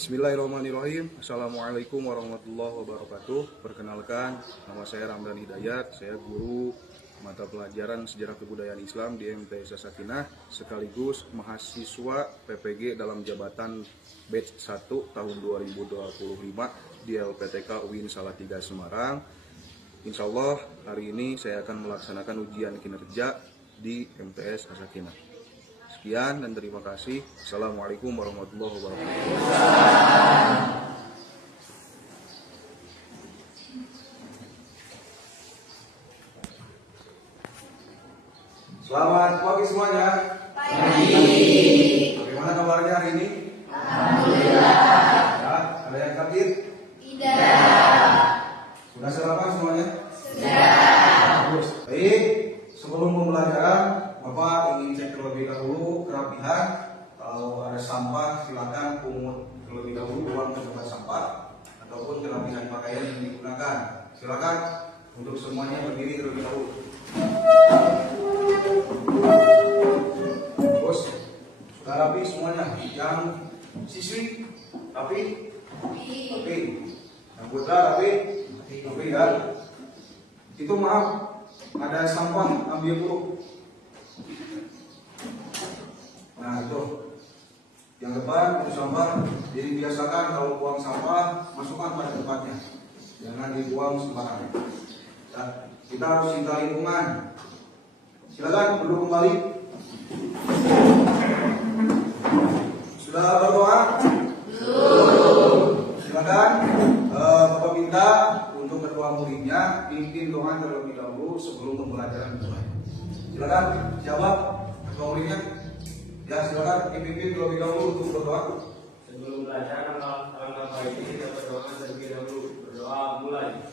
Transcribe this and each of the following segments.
Bismillahirrahmanirrahim. Assalamualaikum warahmatullahi wabarakatuh. Perkenalkan, nama saya Ramdan Hidayat. Saya guru mata pelajaran Sejarah Kebudayaan Islam di MTS As-Sakinah, sekaligus mahasiswa PPG dalam jabatan batch 1 tahun 2025 di LPTK UIN Salatiga Semarang. Insya Allah hari ini saya akan melaksanakan ujian kinerja di MTS As-Sakinah. Sekian dan terima kasih. Assalamualaikum warahmatullahi wabarakatuh. Selamat pagi semuanya. Pagi. Bagaimana kabarnya hari ini? Alhamdulillah. Ya, ada yang sakit? Tidak. Sudah sarapan semuanya? Sudah. Bagus. Baik, sebelum pembelajaran, Bapak ingin cek terlebih dahulu kerapihan. Kalau ada sampah, silakan pungut terlebih dahulu, buang ke tempat sampah ataupun kerapihan pakaian yang digunakan. Silakan untuk semuanya berdiri terlebih dahulu. Bos, sudah rapi semuanya. Yang siswi rapi? Rapi. Yang putra rapi? Rapi ya. Itu maaf, ada sampah, ambil dulu. Nah itu, yang depan itu sampah. Jadi biasakan kalau buang sampah, masukkan pada tempatnya, jangan dibuang sembarangan. Nah, kita harus cinta lingkungan. Silakan duduk kembali. Sudah berdoa? Belum. Silakan Bapak minta untuk kedua muridnya pimpin doa terlebih dahulu sebelum pembelajaran dimulai. Silakan jawab kedua muridnya. Ya, silakan dipimpin terlebih dahulu untuk berdoa. Sebelum belajar, alangkah baiknya kita berdoa terlebih dahulu. Berdoa mulai.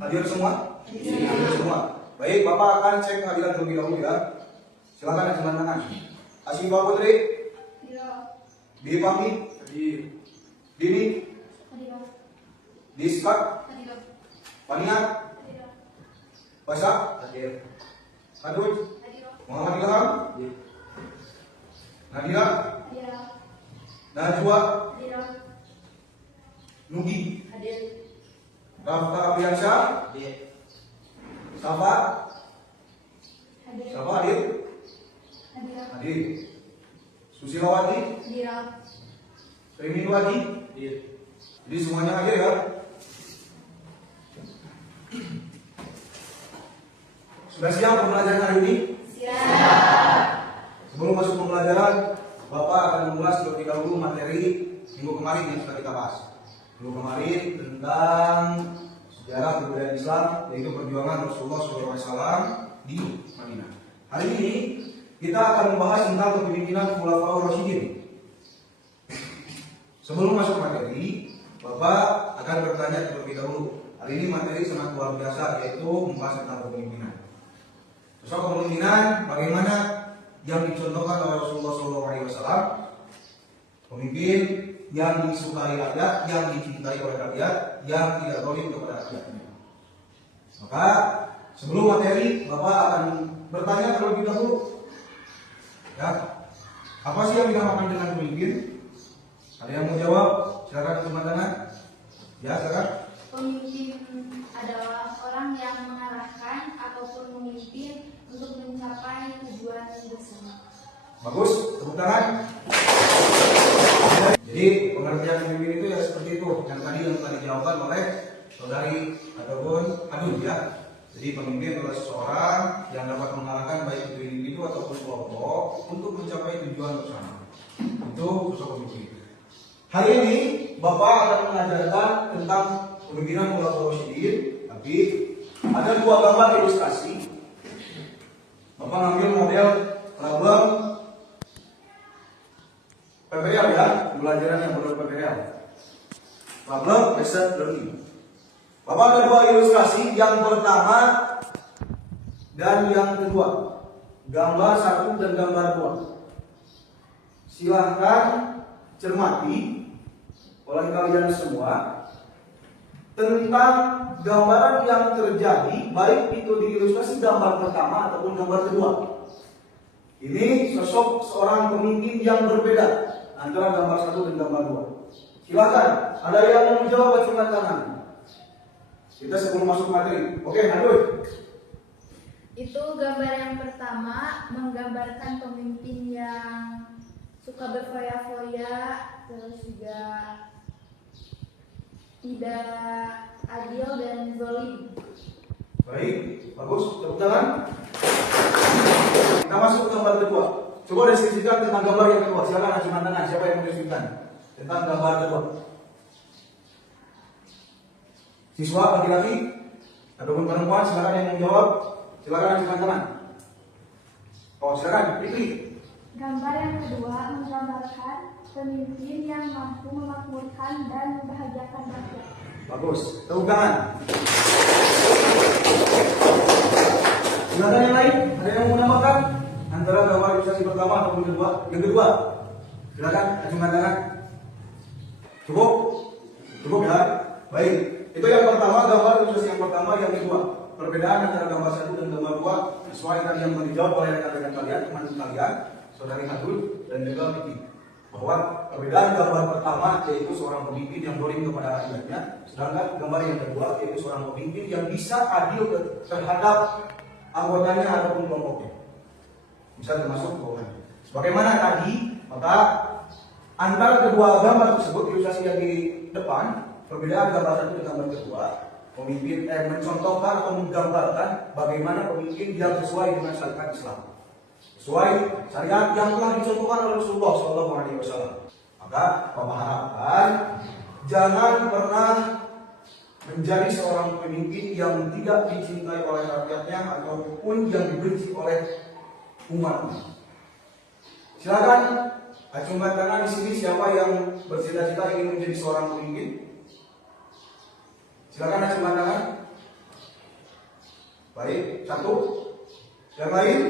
Hadir semua? Hadir semua. Baik, Bapak akan cek kehadiran terlebih dahulu ya. Silakan angkat tangan. Asyifa Putri? Bi Fahmi? Dini? Diska? Pania? Basa? Haduj? Muhammad Ilham? Nadira? Najwa? Nugi? Rafka Abiansyah? Safa? Safa hadir? Hadir. Susilawati? Rimiwati? Jadi semuanya hadir ya? Sudah siap pembelajaran hari ini? Siap. Sebelum masuk pembelajaran, Bapak akan mengulas terlebih dahulu materi minggu kemarin yang sudah kita bahas. Minggu kemarin tentang sejarah kebudayaan Islam, yaitu perjuangan Rasulullah SAW di Madinah. Hari ini kita akan membahas tentang kepemimpinan Khulafaur Rasyidin. Sebelum masuk materi, Bapak akan bertanya terlebih dahulu. Hari ini materi sangat luar biasa, yaitu membahas tentang kepemimpinan. Sosok kepemimpinan bagaimana yang dicontohkan oleh Rasulullah SAW, pemimpin yang disukai rakyat, yang dicintai oleh rakyat, yang tidak zalim kepada rakyatnya. Maka sebelum materi, Bapak akan bertanya terlebih dahulu. Ya, apa sih yang dinamakan dengan pemimpin? Ada yang mau jawab? Silakan teman-teman. Ya, silakan. Pemimpin adalah orang yang mengarahkan ataupun memimpin untuk mencapai tujuan bersama. Bagus, tepuk tangan. Jadi pengertian pemimpin itu ya seperti itu yang tadi dijawabkan oleh saudari ataupun Adun ya. Jadi pemimpin adalah seseorang yang dapat mengarahkan baik itu individu ataupun kelompok untuk mencapai tujuan bersama. Itu sosok pemimpin. Hari ini Bapak akan mengajarkan tentang kepemimpinan Khulafaur Rasyidin, tapi ada dua gambar ilustrasi. Bapak ngambil model problem PPL ya, pembelajaran yang model PPL. Problem based learning. Bapak ada dua ilustrasi, yang pertama dan yang kedua. Gambar 1 dan gambar 2. Silahkan cermati oleh kalian semua tentang gambaran yang terjadi, baik itu di ilustrasi gambar pertama ataupun gambar kedua. Ini sosok seorang pemimpin yang berbeda antara gambar 1 dan gambar 2. Silakan, ada yang mau menjawab, acungkan tangan. Kita sebelum masuk materi. Oke, lanjut. Itu gambar yang pertama menggambarkan pemimpin yang suka berfoya-foya, terus juga tidak adil dan zalim. Baik, bagus. Tepuk tangan. Kita masuk ke gambar kedua. Coba deskripsikan tentang gambar yang kedua. Silakan acungkan tangan. Siapa yang mau deskripsikan tentang gambar kedua? Siswa laki-laki ataupun perempuan, silakan yang menjawab. Silakan acungkan tangan. Oh, silakan, Fikri. Gambar yang kedua menggambarkan pemimpin yang mampu memakmurkan dan membahagiakan rakyat. Bagus, tepuk tangan. Silakan yang lain, ada yang mau menambahkan antara gambar ilustrasi pertama ataupun kedua? Yang kedua, silakan acungkan tangan. Cukup, cukup ya. Baik, itu yang pertama, gambar ilustrasi yang pertama. Yang kedua, perbedaan antara gambar 1 dan gambar 2 sesuai tadi yang dijawab oleh rekan-rekan kalian, teman-teman kalian, saudari Hadul dan juga Vicky, bahwa perbedaan gambar pertama yaitu seorang pemimpin yang dolim kepada rakyatnya, sedangkan gambar yang kedua yaitu seorang pemimpin yang bisa adil terhadap anggotanya ataupun kelompoknya, bisa termasuk golongan. Sebagaimana tadi, maka antara kedua gambar tersebut, ilustrasi yang di depan, perbedaan gambar 1 dan gambar kedua, pemimpin mencontohkan atau menggambarkan bagaimana pemimpin yang sesuai dengan syariat Islam, sesuai syariat yang telah dicontohkan oleh Rasulullah SAW. Maka Bapak harapkan jangan pernah menjadi seorang pemimpin yang tidak dicintai oleh rakyatnya ataupun yang dibenci oleh umatnya. Silakan acungkan tangan di sini siapa yang bercita-cita ingin menjadi seorang pemimpin. Silakan acungkan tangan. Baik, 1. Yang lain?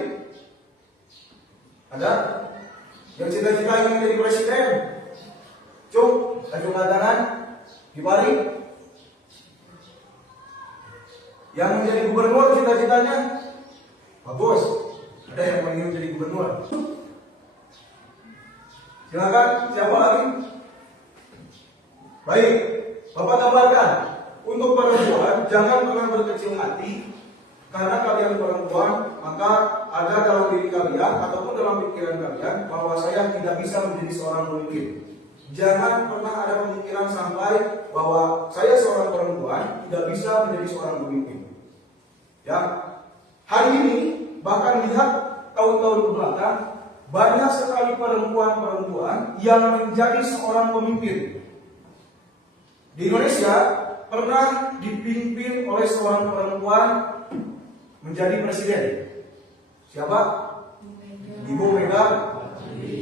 Ada? Yang cita-cita ingin menjadi presiden? Cuk, acungkan tangan. Dibalik. Yang menjadi gubernur cita-citanya? Bagus. Ada yang ingin menjadi gubernur? Silakan, siapa lagi? Baik, Bapak tambahkan. Untuk perempuan, jangan pernah berkecil hati karena kalian perempuan, maka ada dalam diri kalian ataupun dalam pikiran kalian bahwa saya tidak bisa menjadi seorang pemimpin. Jangan pernah ada pemikiran sampai bahwa saya seorang perempuan tidak bisa menjadi seorang pemimpin. Ya, hari ini bahkan lihat tahun-tahun ke belakang banyak sekali perempuan-perempuan yang menjadi seorang pemimpin. Di Indonesia pernah dipimpin oleh seorang perempuan menjadi presiden. Siapa? Ibu Mega.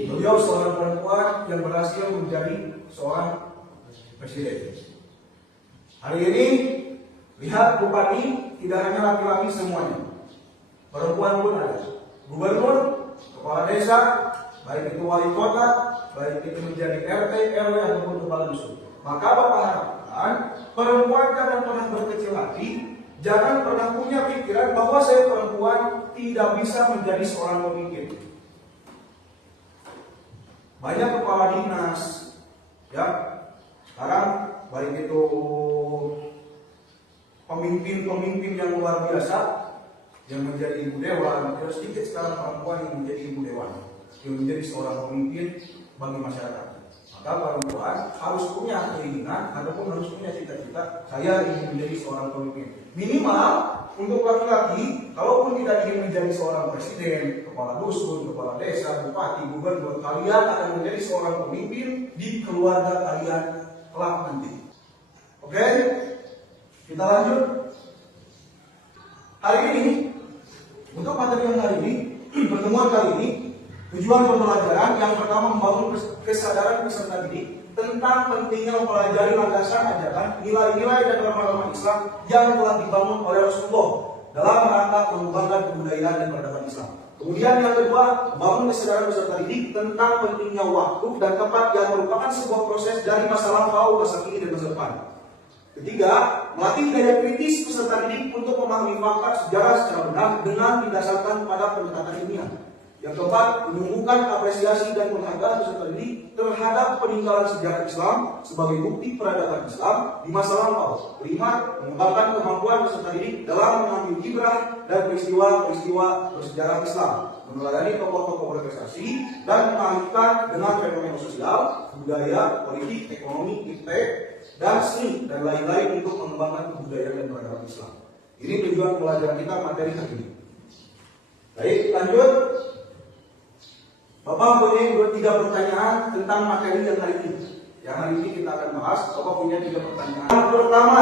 Beliau seorang perempuan yang berhasil menjadi seorang presiden. Hari ini lihat Bupati tidak hanya laki-laki semuanya, perempuan pun ada. Gubernur, kepala desa, baik itu wali kota, baik itu menjadi RT, RW ataupun kepala dusun. Maka Bapak harapkan perempuan jangan pernah berkecil hati, jangan pernah punya pikiran bahwa saya perempuan tidak bisa menjadi seorang pemimpin. Banyak kepala dinas, ya, sekarang baik itu pemimpin-pemimpin yang luar biasa yang menjadi ibu dewan, terus sedikit sekarang perempuan yang menjadi ibu dewan, yang menjadi seorang pemimpin bagi masyarakat. Maka perempuan harus punya keinginan ataupun harus punya cita-cita, saya ingin menjadi seorang pemimpin. Minimal untuk laki-laki, kalaupun tidak ingin menjadi seorang presiden, kepala dusun, kepala desa, bupati, gubernur, kalian akan menjadi seorang pemimpin di keluarga kalian kelak nanti. Oke? Kita lanjut. Hari ini, untuk materi yang hari ini, pertemuan kali ini, tujuan pembelajaran yang pertama membangun kesadaran peserta didik tentang pentingnya mempelajari landasan ajaran nilai-nilai dan pemahaman Islam yang telah dibangun oleh Rasulullah dalam rangka mengembangkan kebudayaan dan peradaban Islam. Kemudian yang kedua, membangun kesadaran peserta didik tentang pentingnya waktu dan tempat yang merupakan sebuah proses dari masa lampau, masa kini dan masa depan. Ketiga, melatih daya kritis peserta didik untuk memahami fakta sejarah secara benar dengan didasarkan pada pendekatan ilmiah. Yang keempat, menumbuhkan apresiasi dan penghargaan peserta didik terhadap peninggalan sejarah Islam sebagai bukti peradaban Islam di masa lampau. Kelima, mengembangkan kemampuan peserta didik dalam mengambil kibrah dan peristiwa-peristiwa bersejarah Islam, meneladani tokoh-tokoh berprestasi dan mengaitkan dengan fenomena sosial, budaya, politik, ekonomi, iptek, dan seni dan lain-lain untuk mengembangkan kebudayaan dan peradaban Islam. Ini tujuan pelajaran kita materi hari ini. Baik, lanjut. Bapak punya 3 pertanyaan tentang materi yang hari ini. Yang hari ini kita akan bahas. Bapak punya 3 pertanyaan. Yang pertama,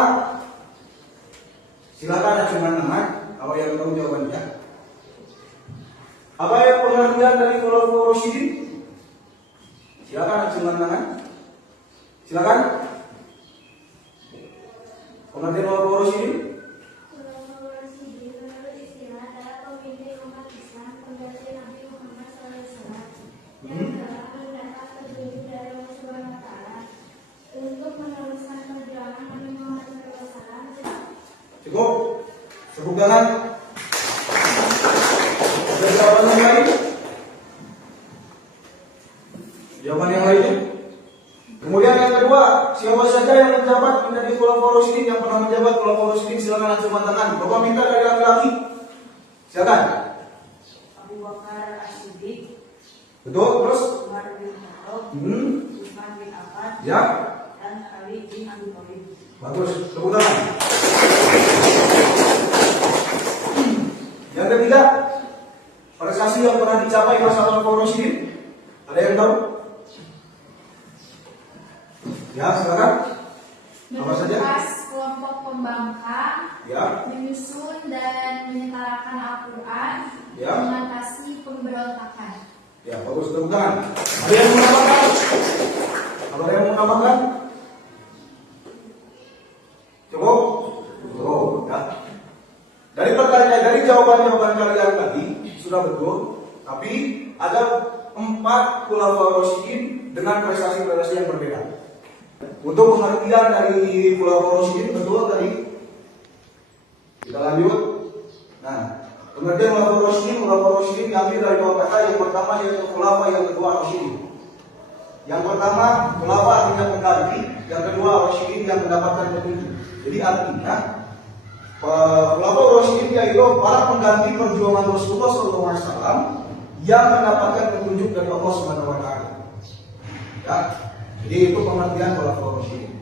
silakan acungkan tangan. Kalau yang tahu jawabannya. Apa yang pengertian dari Khulafaur Rasyidin? Silakan acungkan tangan. Silakan. Pengertian Khulafaur Rasyidin? Khulafaur Rasyidin menurut istilah adalah pemimpin umat Islam pengganti Nabi Muhammad SAW yang telah mendapat petunjuk dari Allah Subhanahu wa Ta'ala untuk meneruskan perjuangan Nabi Muhammad SAW. Cukup? Tepuk tangan. Ada jawaban yang lain? Jawaban yang lain? Kemudian yang kedua, siapa saja yang menjabat menjadi Khulafaur Rasyidin, yang pernah menjabat Khulafaur Rasyidin, silakan acungkan tangan. Bapak minta dari laki-laki. Silakan. Abu Bakar As-Siddiq, Betul, terus? Umar bin Khattab, Utsman bin Affan, Ya. dan Ali bin Abi Thalib. Bagus, tepuk tangan. Yang ketiga, prestasi yang pernah dicapai masa Khulafaur Rasyidin. Ada yang tahu? Ya, silakan. Apa saja? Menumpas kelompok pembangkang, Ya, menyusun dan menyetarakan Al-Quran, Ya. mengatasi pemberontakan. ya, bagus, tepuk tangan. Ada yang mau menambahkan? Ada yang mau menambahkan? Cukup? Cukup, ya. Dari pertanyaan, dari jawaban-jawaban kalian tadi sudah betul, tapi ada 4 Khulafaur Rasyidin dengan prestasi-prestasi yang berbeda. Untuk pengertian dari Khulafaur Rasyidin betul tadi. Kita lanjut. Nah, pengertian Khulafaur Rasyidin diambil dari dua kata. Yang pertama yaitu khulafa, yang kedua Rasyidin. Yang pertama khulafa artinya pengganti, yang kedua Rasyidin yang mendapatkan petunjuk. Jadi artinya Khulafaur Rasyidin yaitu para pengganti perjuangan Rasulullah SAW yang mendapatkan petunjuk dari Allah Subhanahu wa Ta'ala. Ya. Jadi itu pengertian Khulafaur Rasyidin.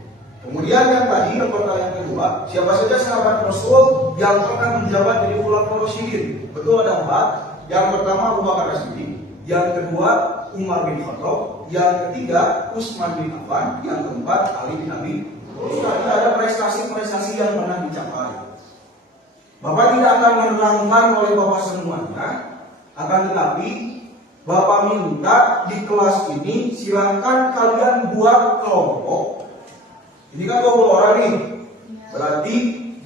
Kemudian yang tadi, pertanyaan kedua, siapa saja sahabat Rasul yang pernah menjabat jadi Khulafaur Rasyidin? Betul, ada 4. Yang pertama Abu Bakar As-Siddiq, yang kedua Umar bin Khattab, yang ketiga Utsman bin Affan, yang keempat Ali bin Abi Thalib. Tidak ada prestasi-prestasi yang pernah dicapai. Bapak tidak akan menerangkan oleh Bapak semuanya, akan tetapi Bapak minta di kelas ini silakan kalian buat kelompok. Ini kan 20 orang nih. Berarti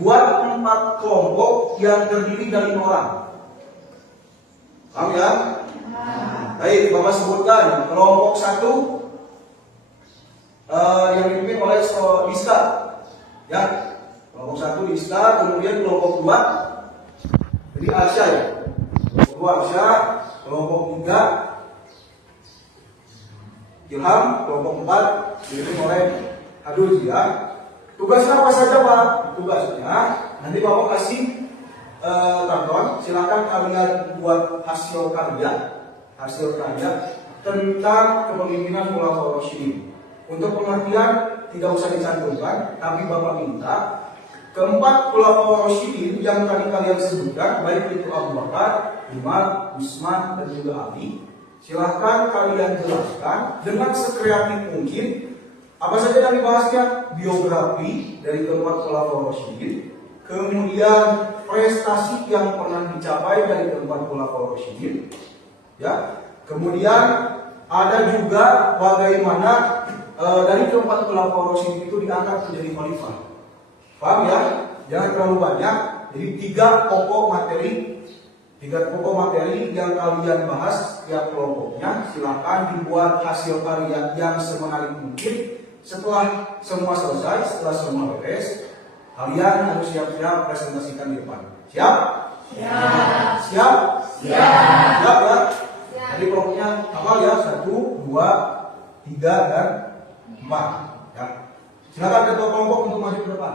buat 4 kelompok yang terdiri dari 5 orang. Paham ya? Baik, Bapak sebutkan kelompok 1 yang dipimpin oleh Diska. Ya. Kelompok 1 Diska, kemudian kelompok 2 jadi Arsya ya. Kelompok 2 Arsya, kelompok 3 Ilham, kelompok 4 dipimpin oleh Adul ya. Tugasnya apa saja Pak? Tugasnya nanti Bapak kasih karton, silakan kalian buat hasil karya tentang kepemimpinan Khulafaur Rasyidin. Untuk pengertian tidak usah dicantumkan, tapi Bapak minta keempat khulafaur rasyidin yang tadi kalian sebutkan, baik itu Abu Bakar, Umar, Utsman, dan juga Ali. Silahkan kalian jelaskan dengan sekreatif mungkin apa saja yang dibahasnya, biografi dari keempat khulafaur rasyidin, kemudian prestasi yang pernah dicapai dari keempat khulafaur rasyidin, ya. Kemudian ada juga bagaimana dari keempat khulafaur rasyidin itu diangkat menjadi khalifah. Paham ya? Jangan terlalu banyak. Jadi tiga pokok materi yang kalian bahas tiap kelompoknya. Silakan dibuat hasil karya yang semenarik mungkin. Setelah semua selesai, setelah semua beres, kalian harus siap-siap presentasikan di depan. Siap? Siap. Siap? Siap. Siap ya? Jadi kelompoknya hafal ya, 1, 2, 3, dan 4. Ya. Silakan ketua kelompok untuk maju ke depan.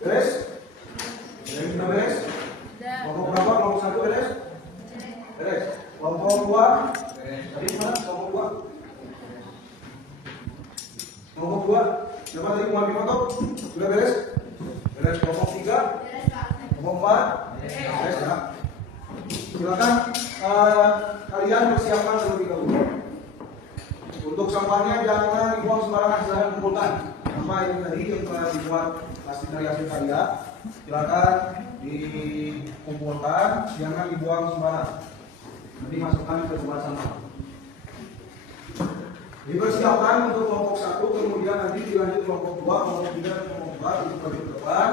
Beres? Yang kita beres? Kelompok berapa? Kelompok 1 beres? Beres. Kelompok 2? Tadi mana? Kelompok 2? Kelompok 2? Siapa tadi mau ambil foto? Sudah beres? Beres. Kelompok 3? Kelompok 4? Beres ya. Silakan kalian persiapkan terlebih dahulu. Untuk sampahnya jangan dibuang sembarangan, silakan kumpulkan. Sampah ini tadi yang telah dibuat dari hasil karya, silakan dikumpulkan, jangan dibuang sembarangan. Nanti masukkan ke tempat sampah. Dipersiapkan untuk kelompok 1, kemudian nanti dilanjut kelompok 2, kelompok 3, dan kelompok 4 untuk maju ke depan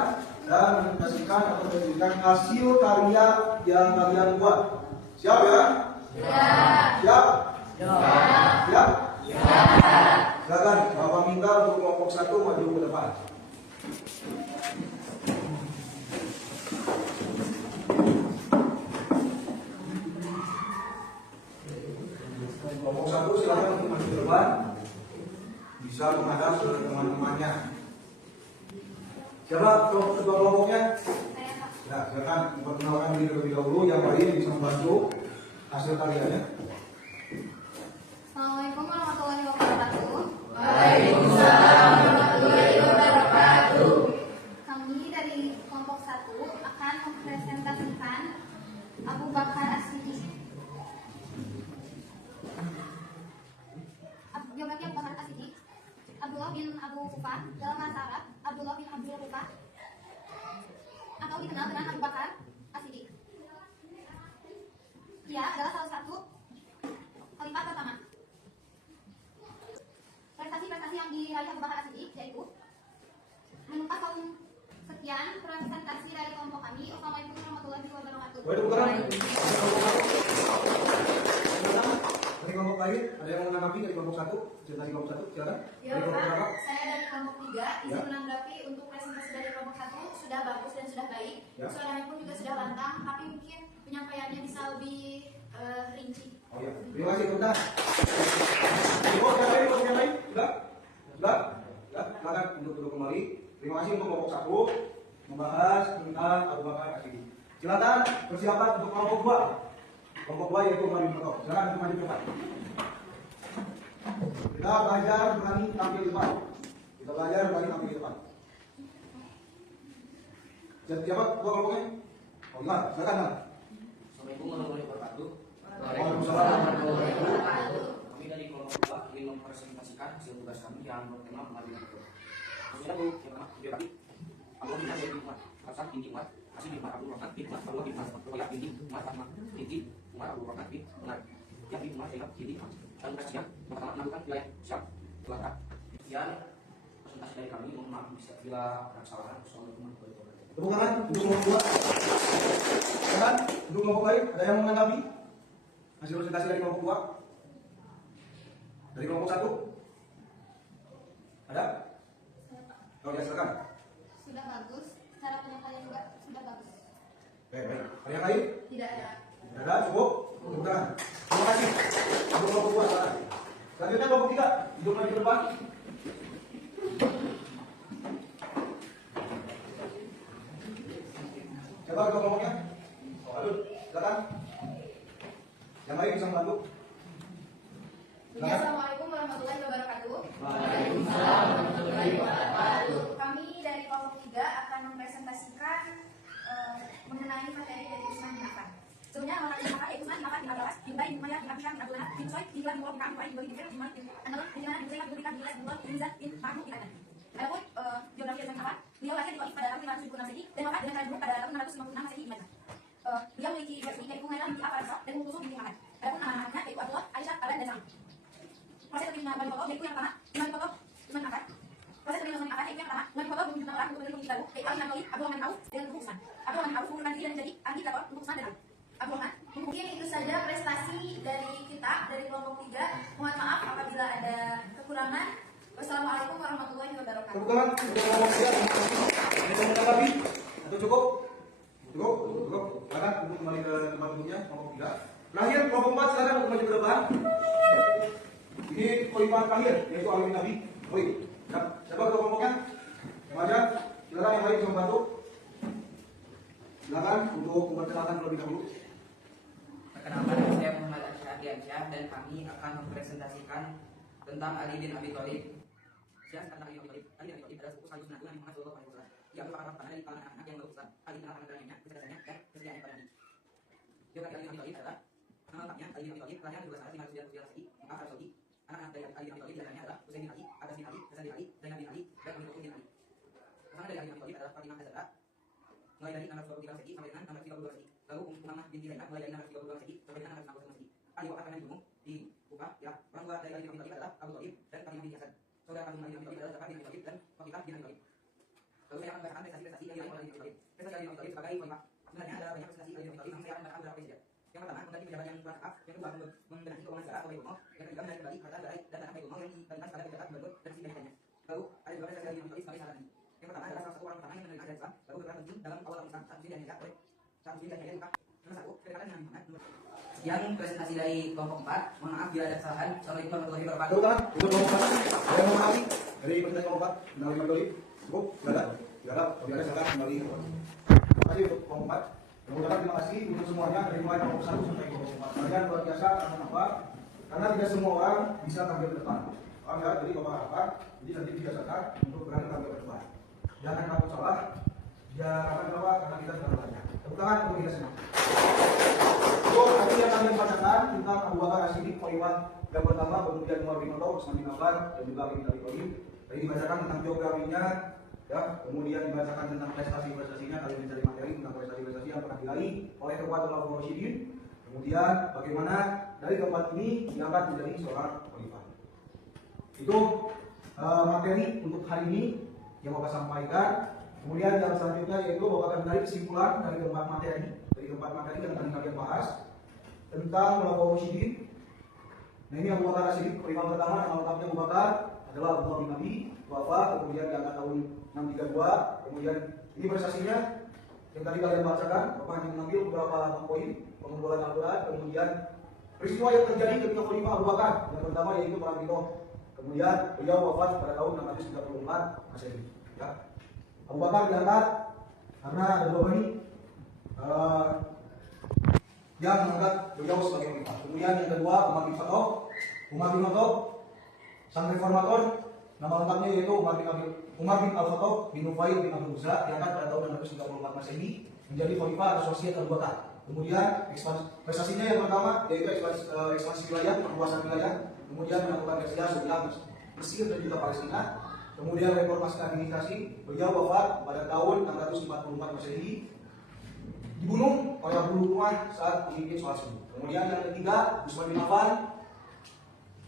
dan menyaksikan atau menunjukkan hasil karya yang kalian buat. Siap ya? Siap. Siap? Siap. Siap. Silakan, Bapak minta untuk kelompok 1 maju ke depan. silakan untuk maju ke depan. Bisa menghadap ke teman-temannya. Siapa ketua kelompoknya? Ya, silakan memperkenalkan diri terlebih dahulu. Yang lain bisa membantu hasil karyanya. Assalamualaikum warahmatullahi wabarakatuh. Waalaikumsalam warahmatullahi wabarakatuh. Kami dari kelompok 1 akan mempresentasikan Abu Bakar As-Siddiq. Biografi Abu Bakar As-Siddiq. Abdullah bin Abu Quhafah, dalam bahasa Arab Abdullah bin Abdul Quhafah, atau dikenal dengan Abu Bakar As-Siddiq. Ia adalah salah satu khalifah pertama. Prestasi-prestasi yang diraih Abu Bakar As-Siddiq yaitu menumpas kaum sekian presentasi dari kelompok kami. Wassalamualaikum warahmatullahi wabarakatuh. Boleh tepuk tangan? Dari kelompok lain, ada yang mau menanggapi dari kelompok 1? Dari kelompok 1, silakan. Ya, Dari kelompok Pak. berapa? Saya dari kelompok 3 izin Ya. menanggapi untuk presentasi dari kelompok 1 sudah bagus dan sudah baik. Ya. Suaranya pun juga sudah lantang, tapi mungkin penyampaiannya bisa lebih rinci. Oh iya, terima kasih tepuk tangan. Cukup yang lain, cukup yang lain? Sudah? Sudah? Sudah? Silakan untuk duduk kembali. Terima kasih untuk kelompok 1 membahas tentang Abu Bakar As-Siddiq. Silakan persiapan untuk kelompok 2. Kelompok 2 yaitu Maju Foto. Silakan untuk maju ke depan. Kita belajar berani tampil di depan. Kita belajar berani tampil di depan. Siapa ketua kelompoknya? Oh iya, silakan. Nah. Assalamualaikum warahmatullahi wabarakatuh. Waalaikumsalam warahmatullahi wabarakatuh. Kami dari kelompok 2 ingin mempresentasikan hasil tugas kami yang bertema pengambilan foto. Maksudnya Bu, yang pertama biografi Allah bin Abi Umar, Hasan bin Umar, Hasim bin Umar, Abdul Rahman bin Umar, Abdullah bin Umar, Ruqayyah bin Umar, Fatimah binti Umar, Abdul Rahman bin Umar, yang bin Umar, Zainab binti Umar. Dan tugasnya pertama melakukan wilayah Syam, Selatan. Sekian presentasi dari kami. Mohon maaf bila ada kesalahan. Assalamualaikum warahmatullahi wabarakatuh. Tepuk tangan untuk kelompok 2. Silakan untuk kelompok lain, ada yang mau menanggapi hasil presentasi dari kelompok 2? Dari kelompok 1? Ada? Oh ya, silakan. Sudah bagus, cara penyampaian juga sudah bagus. Baik, baik. Ada yang lain? Tidak ada. Tidak ada, cukup. Tepuk tangan. Terima kasih. Untuk kelompok 2, silakan. Selanjutnya kelompok 3, hidup maju ke depan. Siapa ketua kelompoknya? Oh, aduh, silakan. Yang lain bisa membantu. Silakan. Assalamualaikum warahmatullahi wabarakatuh. Waalaikumsalam warahmatullahi wabarakatuh. Kami dari kelompok 3 akan mempresentasikan mengenai materi dari Utsman bin Affan. Sebelumnya nama Utsman bin Affan yaitu Utsman bin Affan bin Abbas bin Ubay bin Umayyah bin Abi Syam bin Abdul Lahab bin Suhaib bin Hilal bin Murrah bin Ka'ab bin Walid bin Walid bin Zubair bin Malik bin An-Nadhr bin Yaman bin Zainab bin Ribah bin Hilal bin Murrah bin Mizan bin Mahmud bin Adnan. Adapun biografi Utsman bin Affan, beliau lahir di Taif pada tahun 576 Masehi dan wafat dengan keadaan buruk pada tahun 656 Masehi di Madinah. Beliau memiliki dua istri yaitu Humairah binti Al-Farasah dan Kulsum binti Muhammad. Adapun anak-anaknya yaitu Abdullah, Aisyah, Aban dan Sa'id. Proses lebih mengenal foto yaitu yang pertama mengenal foto Utsman bin Affan. Proses lebih mengenal yaitu yang pertama mengenal foto menunjukkan orang untuk memiliki baru yaitu Ali bin Abi Thalib, Abdul Rahman bin Auf dengan Tubuh Utsman. Abdul Rahman bin Auf mengundurkan diri dan menjadi ahli dakwah untuk Utsman dan Ali. Abdul Rahman. Mungkin itu saja prestasi dari kita dari kelompok 3. Mohon maaf apabila ada kekurangan. Wassalamualaikum warahmatullahi wabarakatuh. Tepuk tangan untuk kelompok 3. Ada yang mau menanggapi? Atau cukup? Cukup? Cukup. Silakan untuk kembali ke tempat duduknya kelompok 3. Terakhir kelompok 4 silakan untuk maju ke depan. Ini khalifah terakhir yaitu Ali bin Abi Thalib. Siapa ketua kelompoknya? Yang ada? Silakan yang lain bisa membantu. Silakan untuk memperkenalkan terlebih dahulu. Perkenalkan, saya Muhammad Ardiansyah dan kami akan mempresentasikan tentang Ali bin Abi Thalib. Siapa tentang Ali bin Abi Thalib? Ali bin Abi Thalib adalah suku sekaligus menantu Nabi Muhammad SAW. Ia merupakan pertama dari kalangan anak-anak yang berusaha. Ali telah keberaniannya, kecerdasannya, dan kesetiaannya pada Nabi. Biografi Ali bin Abi Thalib adalah nama lengkapnya Ali bin Abi Thalib lahir di 12 Maret 1909 Masehi, Mekah, Arab Saudi. Anak-anak dari Ali bin Abi Thalib diantaranya adalah Husain bin Ali, Abbas bin Ali, Hasan bin Ali, Zainab bin Ali, dan Ummi Kulthum bin Ali. Pasangan dari Ali bin Abi Thalib adalah Fatimah Az-Zahra mulai dari 623 Masehi sampai dengan 632 Masehi. Lalu Umammah binti Zainab mulai dari 632 Masehi sampai dengan 661 Masehi. Ali wafat karena dibunuh di Kufah. Ya, orang tua dari Ali bin Abi Thalib adalah Abu Thalib dan Fatimah binti Hasan. Saudara kandung Ali bin Abi Thalib adalah Ja'far bin Abi Thalib dan Fatimah bin Abi Thalib. Lalu saya akan membacakan prestasi-prestasi yang diraih oleh Ali bin Abi Thalib. Prestasi Ali bin Abi Thalib sebagai khalifah. Sebenarnya ada banyak prestasi Ali bin Abi Thalib yang saya akan membacakan beberapa saja. Yang pertama, mengganti pejabat yang kurang tepat. Yang kedua, membenahi keuangan negara atau Baitulmal. Yang ketiga, menarik kembali harta negara dan tanah Baitulmal yang dibagikan kepada pejabat gubernur dan si pendidikannya. Lalu ada juga prestasi Ali bin Abi Thalib sebagai sahabat. Yang pertama adalah salah satu orang pertama yang menerima ajaran Islam, lalu berperan penting dalam awal Islam saat Muslim dan Hijrah oleh saat Muslim dan Hijrah Mekah. Nomor 1, kedekatan dengan Muhammad. Sekian presentasi dari kelompok 4. Mohon maaf bila ada kesalahan. Assalamualaikum warahmatullahi wabarakatuh. Tepuk tangan untuk kelompok 4. Ada yang mau mengamati dari presentasi kelompok 4 tentang lima metode? Cukup? Tidak ada? Tidak ada? Kalau tidak ada silakan kembali. Terima kasih untuk kelompok 4. Kemudian terima kasih untuk semuanya dari mulai kelompok 1 sampai kelompok 4. Kalian luar biasa karena apa? Karena tidak semua orang bisa tampil ke depan. Paham ya? Jadi Bapak harapkan jadi nanti dibiasakan untuk berani tampil ke depan. Jangan takut salah. Ya kenapa? Karena kita sudah belajar. Tepuk tangan untuk kita semua. So, nanti yang kami bacakan tentang Abu Bakar As-Siddiq, Khalifah yang pertama, kemudian Umar bin Khattab, Utsman bin Affan, dan juga Ali bin Abi Thalib. Tadi dibacakan tentang biografinya, ya, kemudian dibacakan tentang prestasi-prestasinya, kalian mencari materi tentang prestasi-prestasi yang pernah diraih oleh keempat Khulafaur Rasyidin. Kemudian bagaimana dari keempat ini diangkat menjadi seorang khalifah. Itu materi untuk hari ini yang Bapak sampaikan. Kemudian yang selanjutnya yaitu Bapak akan menarik kesimpulan dari keempat materi yang tadi kalian bahas tentang Khulafaur Rasyidin. Nah ini Abu Bakar As-Siddiq, khalifah pertama, nama lengkapnya Abu Bakar adalah Abdullah bin Abi wafat, kemudian diangkat tahun 632. Kemudian ini prestasinya yang tadi kalian bacakan. Bapak hanya mengambil beberapa poin pengumpulan Al-Quran. Kemudian peristiwa yang terjadi ketika Khalifah Abu Bakar yang pertama yaitu perang Ridho. Kemudian beliau wafat pada tahun 634 Masehi. Ya. Abu Bakar diangkat karena ada dua bani yang mengangkat beliau sebagai khalifah. Kemudian yang kedua Umar bin Khattab, sang reformator, nama lengkapnya yaitu Umar bin Al-Khattab bin Nufail bin Abdul Uzza, diangkat pada tahun 634 Masehi menjadi khalifah asosiat Abu Bakar. Kemudian prestasinya yang pertama yaitu ekspansi wilayah, perluasan wilayah, kemudian melakukan jizya sebelah Mesir dan juga Palestina. Kemudian reformasi administrasi, beliau wafat pada tahun 644 Masehi, dibunuh oleh Abu Lumah saat memimpin sholat subuh. Kemudian yang ketiga Utsman bin Affan,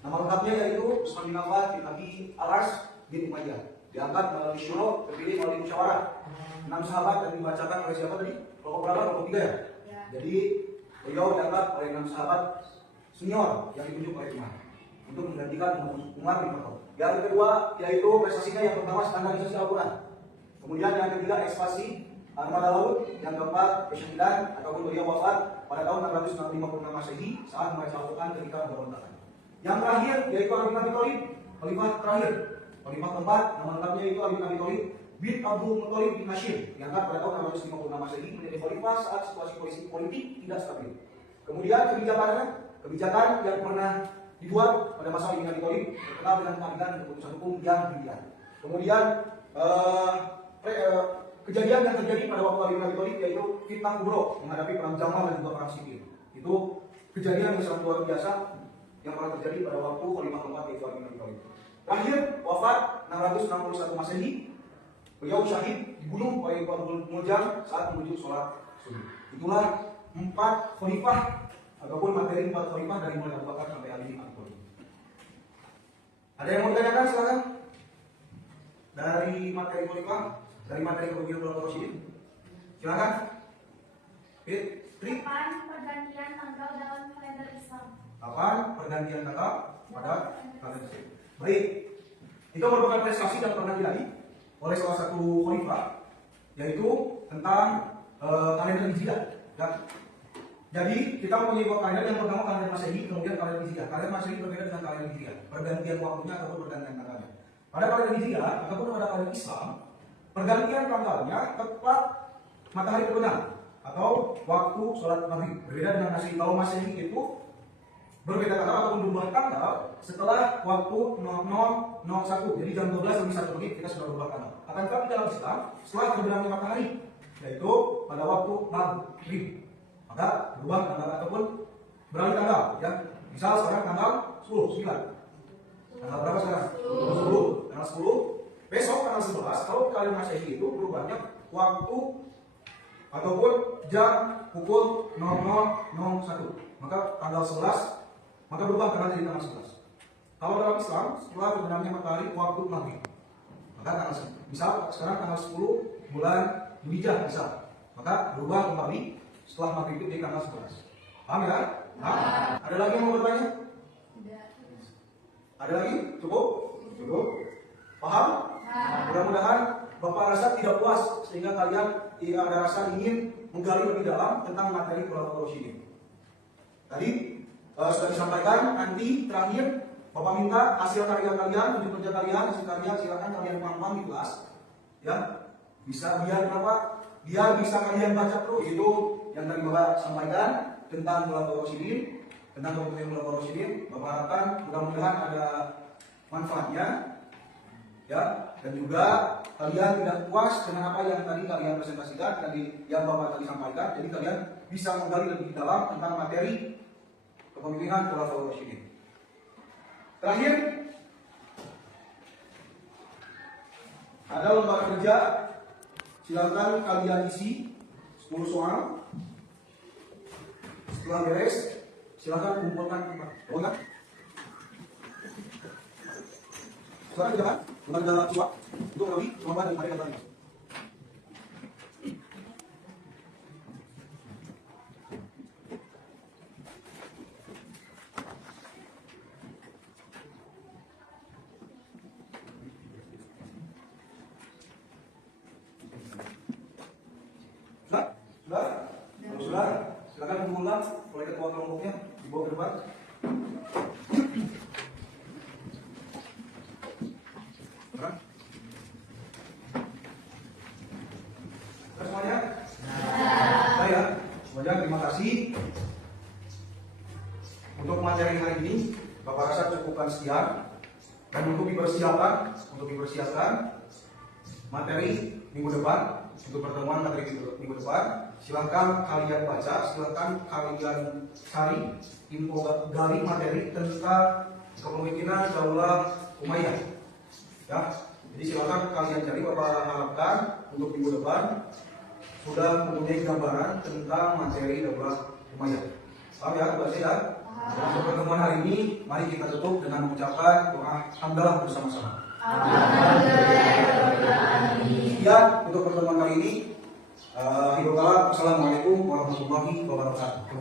nama lengkapnya yaitu Utsman bin Affan bin Abi Al-As bin Umayyah, diangkat melalui syuro, terpilih melalui musyawarah. 6 sahabat yang dibacakan oleh siapa tadi? Kelompok berapa? Kelompok 3 ya? Jadi beliau diangkat oleh 6 sahabat senior yang ditunjuk oleh Umar untuk menggantikan Umar bin Khattab. Yang kedua yaitu prestasinya yang pertama standarisasi Al-Quran. Kemudian yang ketiga ekspansi armada laut. Yang keempat kesyahidan ataupun beliau wafat pada tahun 656 Masehi saat membaca Al-Quran ketika pemberontakan. Yang terakhir yaitu Ali bin Abi Thalib, khalifah terakhir. Khalifah keempat nama lengkapnya yaitu Ali bin Abi Thalib bin Abdul Muthalib bin Hashim, diangkat pada tahun 656 Masehi menjadi khalifah saat situasi politik tidak stabil. Kemudian kebijakan yang pernah dibuat pada masa Ali bin Abi Thalib terkenal dengan keadilan dan keputusan hukum yang berlebihan. Kemudian kejadian yang terjadi pada waktu Ali bin Abi Thalib yaitu fitnah kubro menghadapi perang Jamal dan juga perang sipil. Itu kejadian yang sangat luar biasa yang pernah terjadi pada waktu khalifah keempat yaitu Ali bin Abi Thalib. Terakhir wafat 661 Masehi. Beliau syahid dibunuh oleh Abdul Muljam saat menuju sholat subuh. Itulah 4 khalifah ataupun materi 4 khalifah dari mulai Abu Bakar sampai Ali bin Abi Thalib. Ada yang mau ditanyakan silakan? Dari materi khalifah, dari materi kerugian Khulafaur Rasyidin. Silakan. Kapan pergantian tanggal dalam kalender Islam? Kapan pergantian tanggal pada kalender Islam? Baik. Itu merupakan prestasi yang pernah diraih oleh salah satu khalifah, yaitu tentang kalender Hijriah. Jadi kita mempunyai dua kalender, yang pertama kalender Masehi, kemudian kalender Hijriah. Kalender Masehi berbeda dengan kalender Hijriah, pergantian waktunya ataupun pergantian tanggalnya. Pada kalender Hijriah ataupun pada kalender Islam, pergantian tanggalnya tepat matahari terbenam atau waktu sholat maghrib. Berbeda dengan Masehi. Kalau Masehi itu berbeda tanggal ataupun berubah tanggal setelah waktu 00:01. Jadi jam 12 lebih 1 menit kita sudah berubah tanggal. Akan tetapi dalam Islam setelah terbenamnya matahari, yaitu pada waktu maghrib, maka berubah tanggal ataupun beralih tanggal. Ya, misal sekarang tanggal 10, 9. Tanggal berapa sekarang? 10. Tanggal 10. Besok tanggal 11. Kalau kalian Masehi itu berubahnya waktu ataupun jam pukul 00:01. Maka tanggal 11 maka berubah karena jadi tanggal 11. Kalau dalam Islam setelah terbenamnya matahari waktu maghrib, maka tanggal misal sekarang tanggal 10 bulan Dzulhijjah misal, maka berubah kembali setelah maghrib itu di tanggal 11. Paham ya? Nah, ada lagi yang mau bertanya? Tidak. Ada lagi? Cukup? Cukup? Paham? Mudah-mudahan Bapak rasa tidak puas sehingga kalian ada rasa ingin menggali lebih dalam tentang materi Khulafaur Rasyidin. Tadi sudah disampaikan, nanti terakhir Bapak minta hasil karya kalian, tunjuk kerja kalian, hasil karya silakan kalian pang di kelas, ya. Bisa biar apa? Biar bisa kalian baca terus. Itu yang tadi Bapak sampaikan tentang Mulatul tentang kepentingan Mulatul Rasyidin. Bapak harapkan mudah-mudahan ada manfaatnya, ya. Dan juga kalian tidak puas dengan apa yang tadi kalian presentasikan, tadi yang Bapak tadi sampaikan. Jadi kalian bisa menggali lebih dalam tentang materi kepemimpinan Khulafaur Rasyidin. Terakhir, ada lembaga kerja. Silakan kalian isi 10 soal. Setelah beres, silakan kumpulkan tempat. Silakan kerjakan lembaga siswa untuk melalui kemampuan dan materi kalian. Sudah, silakan kumpulkan oleh ketua kelompoknya dibawa ke depan. Semuanya? Saya, semuanya terima kasih untuk materi hari ini. Bapak rasa cukupkan sekian. Dan untuk dipersiapkan materi minggu depan, untuk pertemuan materi minggu depan, silakan kalian baca, silakan kalian cari info, gali materi tentang kepemimpinan Daulah Umayyah. Ya, jadi silakan kalian cari. Bapak harapkan untuk minggu depan sudah mempunyai gambaran tentang materi Daulah Umayyah. Paham ya, Mbak Zia? Untuk pertemuan hari ini, mari kita tutup dengan mengucapkan doa hamdalah bersama-sama. Sekian untuk pertemuan kali ini. Assalamualaikum warahmatullahi wabarakatuh.